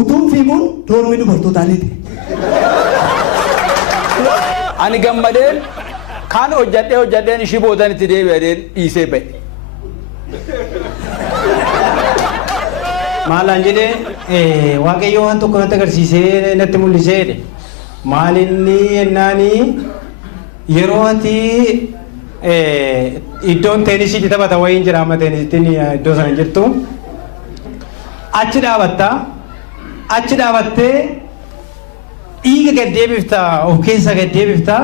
utuun fiiguun doormii dubartootaaniiti. Ani gammadeen kan hojjadheen ishii boodan itti deebi'een dhiisee ba'e. Maalaan jedhee waaqayyo waan tokko natti agarsiisee natti mul'iseedhe. Maalinni yennaanii yeroo ati iddoon teenisii taphata wayiin jira amma teenisittiin iddoo sana jirtu. Achi dhaabattee dhiiga gad deebifta of keessa gad deebifta.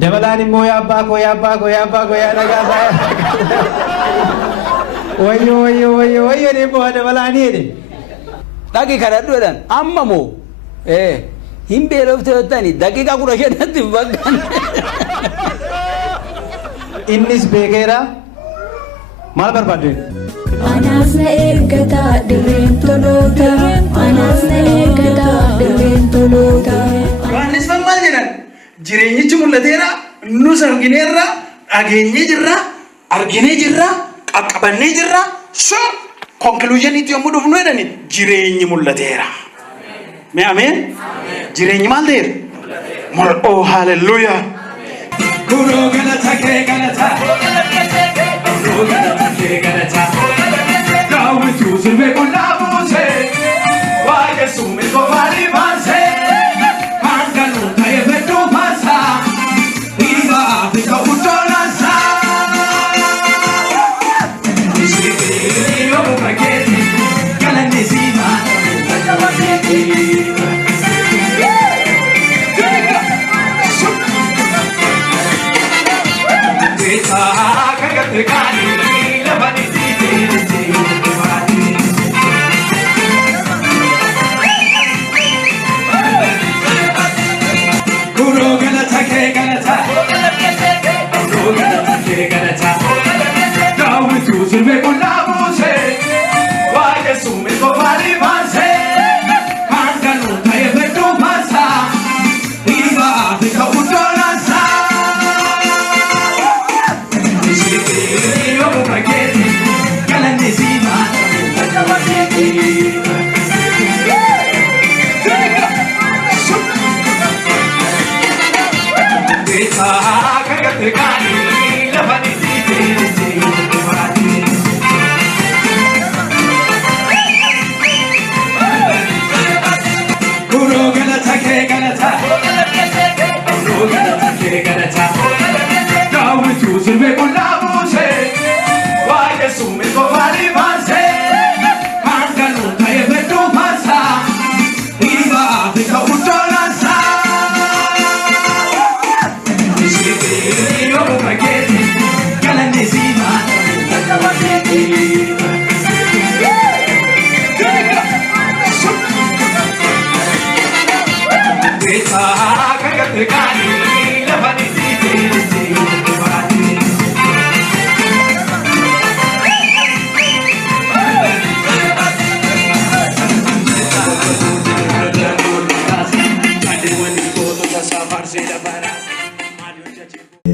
Dabalaan immoo yaa abbaa koo yaa nagaa isaa. Wayyo deemaa dabalaanii jedhe. Dhaqi kadhadhuudhaan amma moo hin beelofte yootani daqiiqaa 15 bakkan. Innis beekeera maal barbaadde? Anaaf na eeggata dirreen toloota. Anaaf na eeggata dirreen toloota. Yohaannis maal jedhan? Jireenyichi mul'ateera, nus argineerra, dhageenyee jirra, arginee jirra, qaqqabannee jirra. So konkluuzioniitti yommuu dhufnu jedhani jireenyi mul'ateera. Mee ameen? Jireenyi maal ta'eera? Mul'oo haalelluuyaa. Kuroo galata kee galata. Kuroo galata kee galata. Daawwituu sirbee qullaa buusee. Waa'ee suumee qofaarii baasee. Hanganuu ta'ee bedduu baasaa. Dhiiba Afrika uddoonasaa. Yoo muka keeti galanni siimaa ta'uu keeti.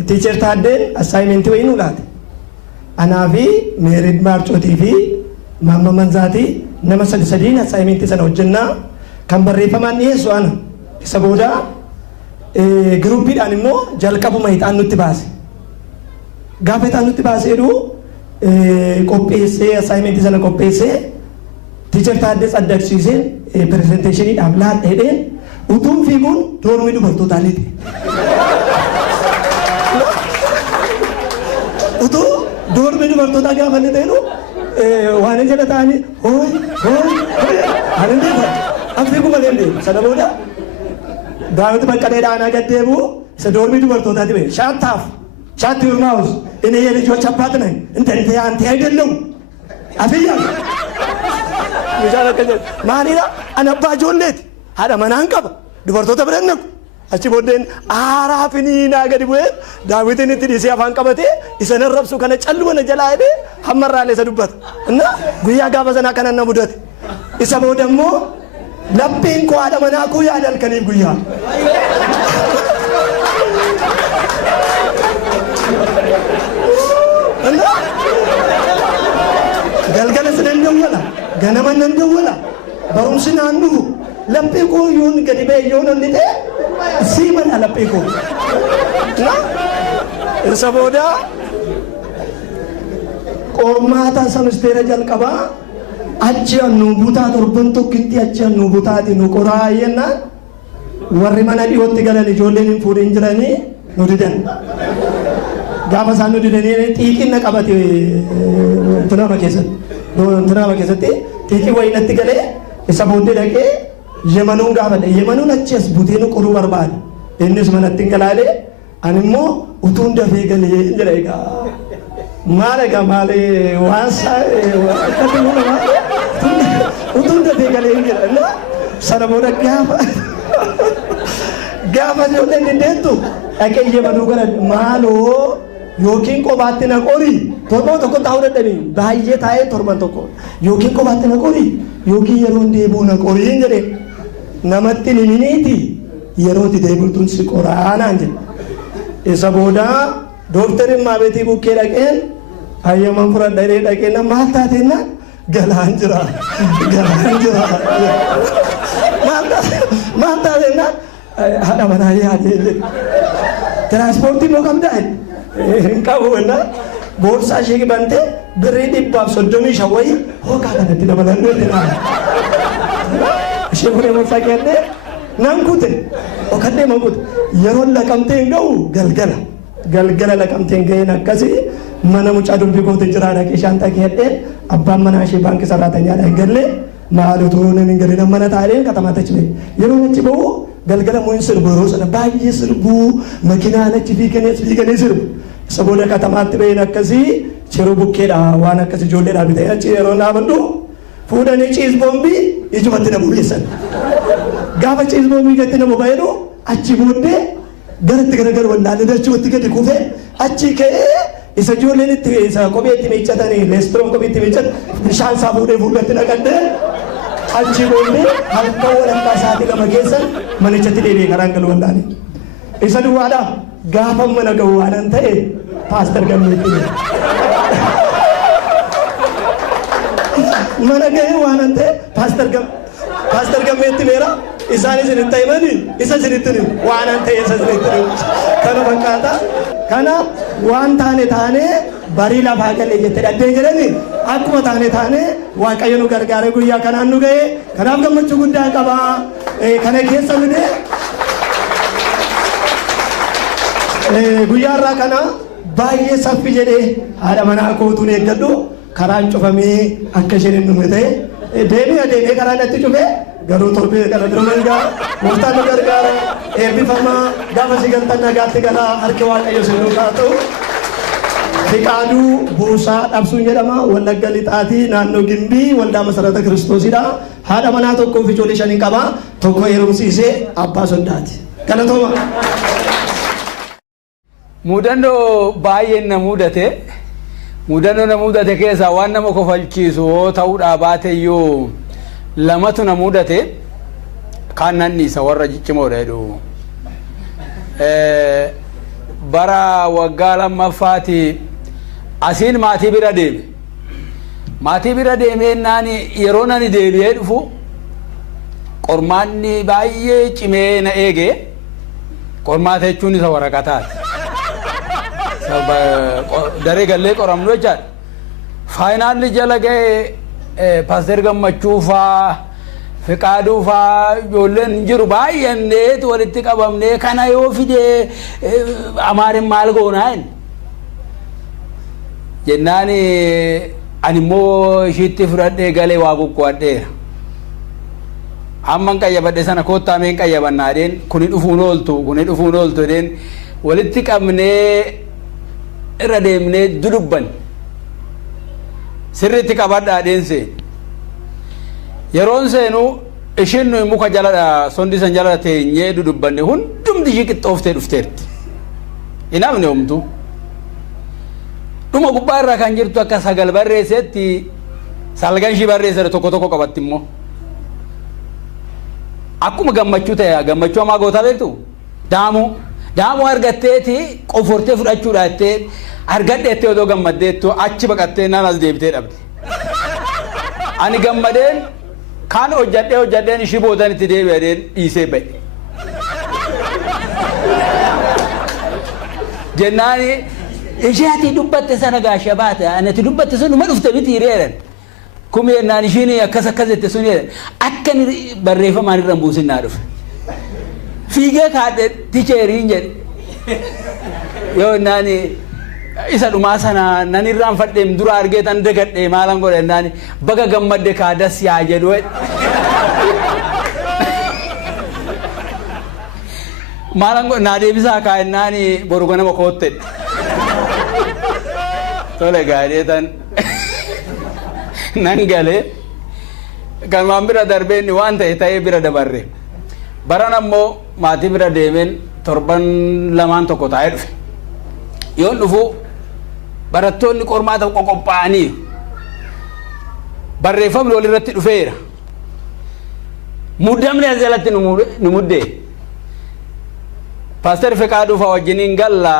Teacher Taaddeen assignment wayii nu laate. Anaa fi Meerid Maarcootii fi Maamma Manzaatii nama sadiin assignment sana hojjennaa kan barreeffamaan dhiyeessu ana. Isa booda giruuppiidhaan immoo jalqabuma ixaan nutti baase. Gaafa ixaan nutti baaseedhu qopheessee assignment sana qopheessee Teacher Taaddees addaksiiseen presentationidhaaf laadha jedheen utuun fiiguun doormii dubartootaaniiti. Utuu doormii dubartootaa gaafa inni ta'inu waan hin jedha ta'anii ani deema an fiiguu malee hin deemu. Sana booda daawwiti baqqalee dhaanaa gad deemu isa doormii dubartootaati ba'e shaatti urmaa'us inni yee ልጆች አባት ነኝ እንደንተ አንተ አይደለም አፍያ maaliidha an abbaa ijoolleeti haadha manaan qaba dubartoota biran naqu achi booddeen aaraa finiinaa gadi bu'ee daawwitiin itti dhiisee afaan qabatee isa nan rabsu kana calluma na jalaa jedhee hammarraalee isa dubbata inna guyyaa gaafa sanaa kanan na mudate isa booda immoo laphiin koo haadha manaa koo yaada halkaniif guyyaa galgala sinan dawwala ganama nan dawwala barumsi naannu laphee koo yoon gadi ba'e yoon onni ta'e siimadha laphee koo. Isa booda qormaata samisteera jalqabaa achi annu butaa torban tokkitti achi annu butaati nu qoraa yennaan warri mana dhiyootti galan ijoolleen hin fuudhin jiranii nu didan. Gaafa isaan nu didanii xiiqinna qabate tunaama keessatti xiiqii wayinatti galee isa booddee dhaqee Yemanuun gaafadhe. Yemanuun achi as butee nu qoruu barbaade. Innis manatti hin galaalee ani immoo utuun dafee galee jira egaa. Maal egaa maalee waan akkatti nuna malee utuun dafee galee jira. Sana booda gaafa ijoolleen dindeettu dhaqee Yemanuu gara maaloo yookiin kophaatti na qorii torban tokko taa'uu dadhabee baay'ee taa'ee torban tokko yookiin kophaatti na qorii yookiin yeroo deebuu na qorii jedhe namatti himiniiti yerootti deebi'uun si qoraanaan jedhe. Isa booda dooktarin maabeetii bukkee dhaqeen hayyaman fudhadhee dhaqeen maal taateenna galaan jira maal taateenna haadha manaa yaadee jedhe tiraanspoortii moo qabdaa hin qabu enna boorsaa ishee bantee birrii 135 wayii hooqaa kanatti dabalannoo itti dhaala. Ishee fuudhee boorsaa kennee nan kute okadhee man kute yeroo laqamtee hin ga'u galgala laqamtee hin ga'een akkasii mana mucaa durbii kootu jira dhaqee shaantaa keedhee abbaan manaa ishee baankii sarraataniidha hin galle maalutoo namni gadi mana taa'ee katamaatti achi ba'e yeroo achi ba'u galgala moo hin sirbu yeroo sana baay'ee sirbuu makiinaan achi fiiganii sirbu. Isa booda katamaatti ba'een akkasii yeroo bukkeedha waan akkasii ijoolleedhaa bitee achi yeroo dhaabadhu fuudhanii ciisboombii ijumatti na bu'eessan. Gaafa ciisboombii ijatti nama ba'eedhu achi booddee garatti gargar wallaalee dachumatti gadi kufee achi ka'ee isa ijoolleen itti isa kophee itti miiccatanii leestiroon kophee itti miiccatan bishaan isaa fuudhee fuulatti naqadhee achi booddee halkan walakkaa isaatii lama keessa manichatti deebi'ee karaan galu wallaalee. Isa duwwaadha gaafa mana ga'u waanan ta'e paastar gammeetti mana ga'ee waanan ta'e paastar gammeetti meera isaan isinitti himani isa isinitti himu waanan ta'e isa isinitti himu kana fakkaata. Kanaaf waan taane barii lafaa galee jettee dhaddee jedhani akkuma taane waaqayyo nu gargaare guyyaa kanaan nu ga'e kanaaf gammachuu guddaa qaba. Kana keessa midhee guyyaa irraa kana baay'ee saffi jedhee haadha manaa kootuun eeggadhu karaan cufamee akka isheen hin dhume ta'e deemee karaa natti cufee garuu torbee kana dura mangaa gooftaan nu gargaara eebbifamaa gaafa si galtan nagaatti galaa harki waaqayyo sinuu haa ta'u. Fiqaaduu Buusaa Dhabsuun jedhama Wallagga Lixaatii naannoo Gimbii waldaa Masarata Kiristoosidha. Haadha manaa tokkoof ijoollee 5 qaba tokko heerumsiisee abbaa soddaati. Galatooma. Mudannoo baay'een na mudate keessaa waan nama kofalchiisu yoo ta'uudhaa baate iyyuu lamatu na mudate kaan nan dhiisa warra ciccimoodha jedhu. Bara waggaa lammaffaati asiin maatii bira deeme naan yeroo nani deebi'ee dhufu qormaanni baay'ee cimee na eege. Qormaata jechuun isa waraqataati. Daree gallee qoramnu jechaadha. Faayinaalli jala ga'ee paaster Gammachuu faa Fiqaaduu faa ijoolleen jiru baay'anneetu walitti qabamnee kana yoo fidee amaariin maal goonaa hin jennaan ani immoo ishiitti fudhadhee galee waa gugguwadheera. Amman qayyabadhe sana koottaa meen qayyabannaadheen kuni dhufuun ooltu jedheen walitti qabnee irra deemnee dudubban sirriitti qabadhaadheen seen yeroon seenu ishiin nuyi muka jala sondisan jala teenyee dudubbanne hundumti ishii qixxooftee dhufteerti. Inamne homtu dhuma gubbaa irraa kan jirtu akka sagal barreessetti salgan ishii barreessere tokko qabatti immoo akkuma gammachuu ta'e gammachuu hamaa gootaa beektu daamuu argatteeti qofortee fudhachuudha jettee argadheettee odoo gammaddeettu achi baqattee naan as deebitee dhabde. Ani gammadeen kaan hojjadheen ishii boodan itti deebi'adeen dhiisee ba'e. Jennaani ishee ati dubbatte sana gaasha baate ani ati dubbatte sun dhuma dhufte miti hiriiran. Kumi jennaan ishiin akkas jette sun jedhan akka barreeffamaan irra buusinnaa dhufe. Fiigee kaadhe ticheeriin jedhe. Yoo jennaan isa dhumaa sana nan irraan fadheem dura argee tan dagadhee maalan godhe jennaan baga gammadde kaadas yaa jedhu. Maalan godhe naa deebisaa kaa jennaan boru ganama kootte. Tole gaadhee tan nan galee kan bira darbeen waan ta'e bira dabarre. Baran ammoo maatii bira deemeen torban lamaan tokko taa'ee dhufe. Yoon dhufu barattoonni qormaata qophaa'anii barreeffamni walirratti dhufeera. Muddamni as jalatti nu muddee. Paaster Fiqaaduu fa'aa wajjiniin galla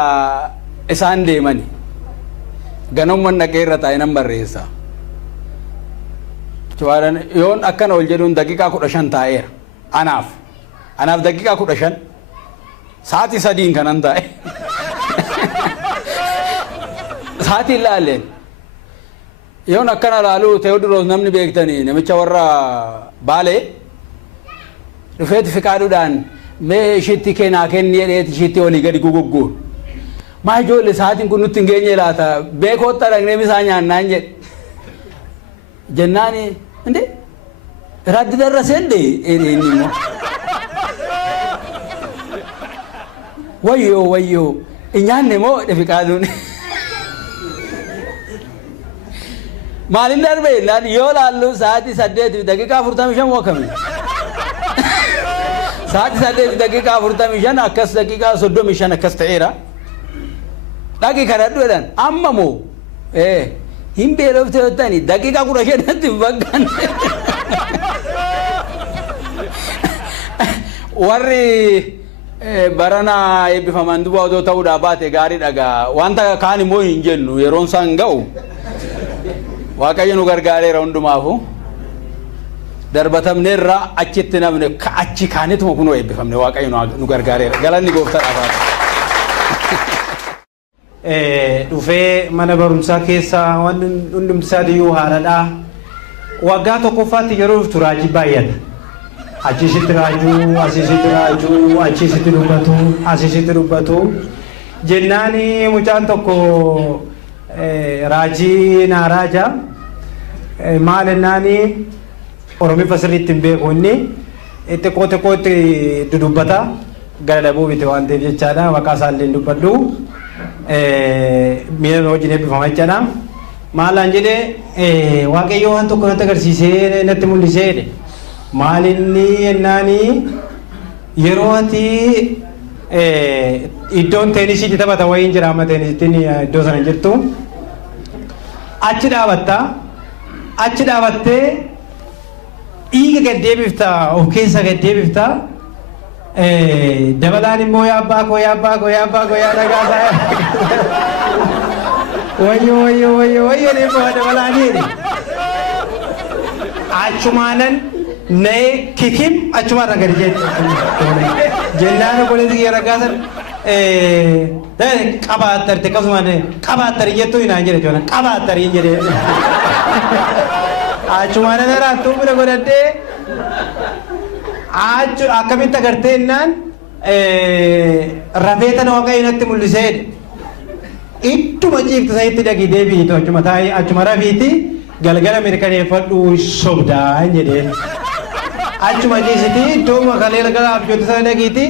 isaan deemani. Ganamman dhaqee irra taa'ee nan barreessa. Yoon akkana ol jedhuun daqiiqaa 15 taa'eera. Anaaf daqiiqaa 15 sa'aatii 3 kanan taa'e. Sa'aatii ilaaleen yoon akkana laaluu Teewodiroos namni beektanii namicha warra Baalee dhufeeti Fiqaaduudhaan mee ishiitti kennaa kenni jedheeti ishiitti olii gadi gugugguun. Maa ijoollee sa'aatiin kun nutti hin geenye laata beekootta dhaqnee bisaa nyaannaan jedhe. Jennaani inde raddi darrasende inni immoo wayyoo nyaanne moo Fiqaaduun maalin darbe naan yoo laallu sa'aatii 8 daqiiqaa 45 moo kami sa'aatii 8 daqiiqaa 45 akkas daqiiqaa 35 akkas ta'eera dhaqi kadhadhu jedhan amma moo hin beelofte yottani daqiiqaa 15tti bakkan warri barana eebbifaman duba odoo ta'uudhaa baate gaarii dhagaa wanta kaan immoo hin jennu yeroon isaan ga'u Waaqayyo nu gargaareera hundumaafu darbatamneerra achitti namne achi kaanituma kunoo eebbifamne Waaqayyo nu gargaareera galanni gooftaadhaaf. Dhufee mana barumsaa keessa waan hundumti isaatiiyyuu haaladhaa. Waggaa tokkoffaatti yeroo dhuftu raajii baay'ata. Achisitti raajuu, asisitti raajuu, achisitti dubbatu, asisitti dubbatu. Jennaani mucaan tokko raajii naa raajaa. Maal jennaani Oromiffa sirriitti hin beeku inni xiqqootti dudubbata. Gara dhabuu bite waan ta'eef jechaadha. Maqaa isaallee hin dubbadhu. Miila wajjin eebbifama jechaadha. Maalaan jedhee Waaqayyo waan tokko natti agarsiisee natti mul'isee maal inni jennaani yeroo ati iddoon teenisiitti taphata wayiin jira amma teenisittiin iddoo sana jirtu achi dhaabattee dhiiga gad deebifta of keessa gad deebifta dabalaan immoo yaa abbaa koo yaa dhagaasaa wayyo deemaa dabalaanii achumaanan nee kikim achumarra gadi jennaan obboleessi kiyya raggaasan qabaattarte akkasumaan qabaattari jettuu hinaan jedhe joona qabaattariin jedhe achumaanan araattuu bira godhadhee akkamitti agartee innaan rafeeta Waaqayyo natti mul'iseedha. Ittuma ciiftu sa'itti dhaqii deebiitu achuma rafiiti galgala mirkaneeffadhu sobdaa jedheen. Achuma ciisiti iddoo makalee galgala abjootti sana dhaqiiti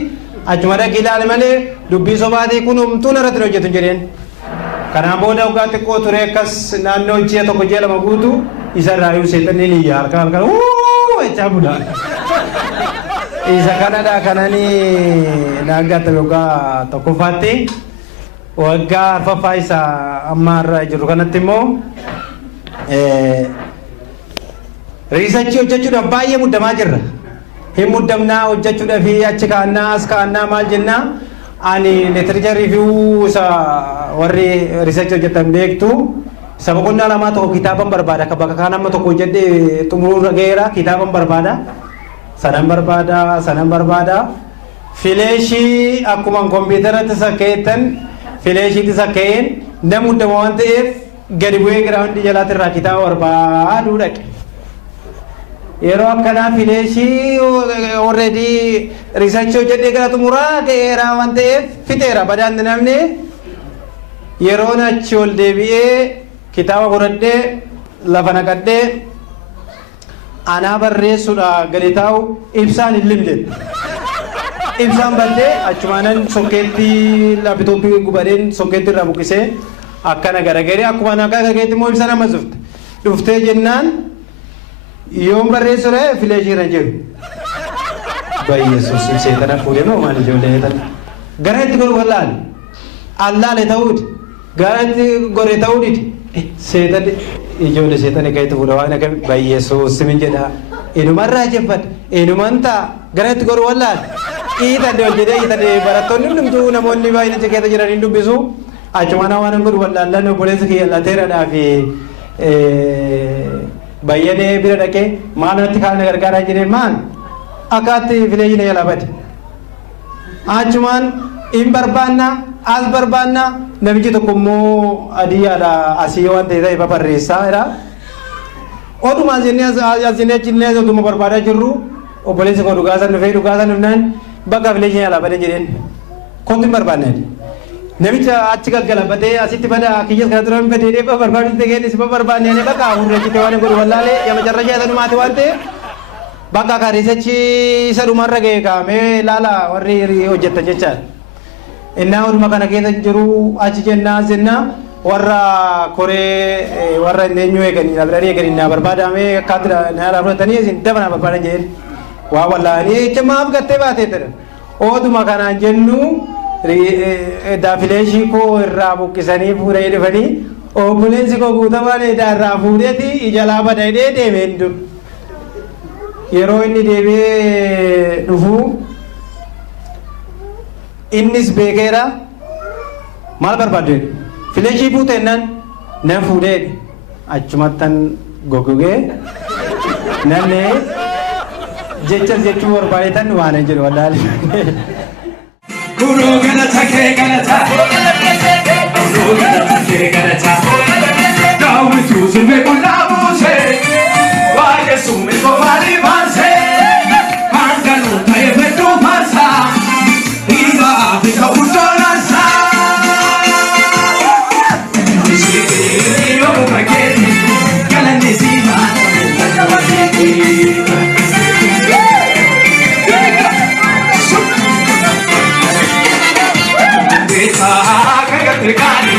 achuma dhaqii ilaali malee dubbii sobaatii kun humtuun irratti hin hojjetu jedheen. Kanaan booda waggaa xiqqoo ture akkas naannoo ji'a tokko ji'a lama guutu isarraa yoo seexanni ni iyyaa halkan jechaa bula. Isa kanadha kananii naaggatta waggaa tokkoffaatti waggaa arfaffaa isa amma irra jiru kanatti immoo riisachii hojjechuudhaaf baay'ee muddamaa jirra. Hin muddamnaa hojjechuudhaaf achi kaannaa as kaannaa maal jennaa ani literature review isa warri riisachii hojjetan beektu Saba qonnaa lamaa tokko kitaaban barbaada ka bakka kaan amma tokko jedhee xumuruu dhageera kitaaban barbaada sanan barbaada fileeshii akkuma kompiitaratti sakkeettan fileeshiitti sakkeen namudama waan ta'eef gadi bu'ee giraawundi jalaatti irraa kitaaba barbaaduu dhaqe. Yeroo akkanaa fileeshii already riisarchii hojjedhee gara xumuraa ga'eera waan ta'eef fixeera badaan namni yeroon achi ol deebi'ee kitaaba godhadhee lafa naqadhee anaa barreessuudha gadi taa'u ibsaan hin limne. Ibsaan baddee achumaanan sokkeetti laapitooppii gubadheen sokkeetti irraa buqqisee akkana garagaree akkuma akka garageetti immoo ibsaan amma dhuftee jennaan yoon barreessuudha fileeshii irra jiru. Bayyesuus seetana fuudhee moo maal ijoollee tan gara itti godhu wallaan allaale ta'uuti gara itti gore ta'uuti seetan ijoollee seetana kayitu fuudha waan akka bayyesuus simin jedha inumarraa jeffadha inuman ta'a gara itti godhu wallaan iitadde ol jedhee iitadde barattoonni hundumtuu namoonni baay'ina keessa jiran hin dubbisu achumaana waan godhu wallaallan obboleessi kiyya lateeradhaa fi bayyane bira dhaqee maalatti kaan gargaaraa jedhee maan akkaatti fileeshii jala bade achumaan in barbaanna as barbaanna namichi tokko immoo adiyaadha asii waan ta'e barreessaa jira oduma asinee achinnee oduma barbaadaa jirru obboleessi koo dhugaasan dhufnaan bakka fileeshii jala bade jedheen kottu hin barbaanne namicha achi galgalabatee asitti bada kiyyas kana dura badee dheebba barbaadu tegeen isba barbaanne ani bakka hurre jite waan godhu wallaalee yama jarra jeetan maati waan ta'e bakka kariisachi isa dhumarra ga'e kaamee laala warri hojjettan jechaadha. Innaa oduma kana keessa jiru achi jennaa sennaa warra koree warra eenyu eeganii labiranii eeganii naa barbaadamee akkaatti naa laafatanii isin dabana barbaadan jedheen waa wallaanii maaf gattee baatee jedhan oduma kanaan jennu daafileeshii koo irraa buqqisanii fuudhanii dhufanii obboleessi koo guutamaan irraa fuudheeti ija laaba dhahee deemee dur yeroo inni deebi'ee dhufu innis beekeera maal barbaadde fileeshii fuuteennan nan fuudhee achumattan gogogee nannee jechas jechuu barbaadetan waan hin jedhu wallaalee. Guru galata ke galata Guru galata ke galata Dawitu zulme kullabuse Waje sume kofari banse Manganu taye fetu farsa Iba Afrika udonarsa Nishikiri yomu kaketi Galani zima Kaya terkali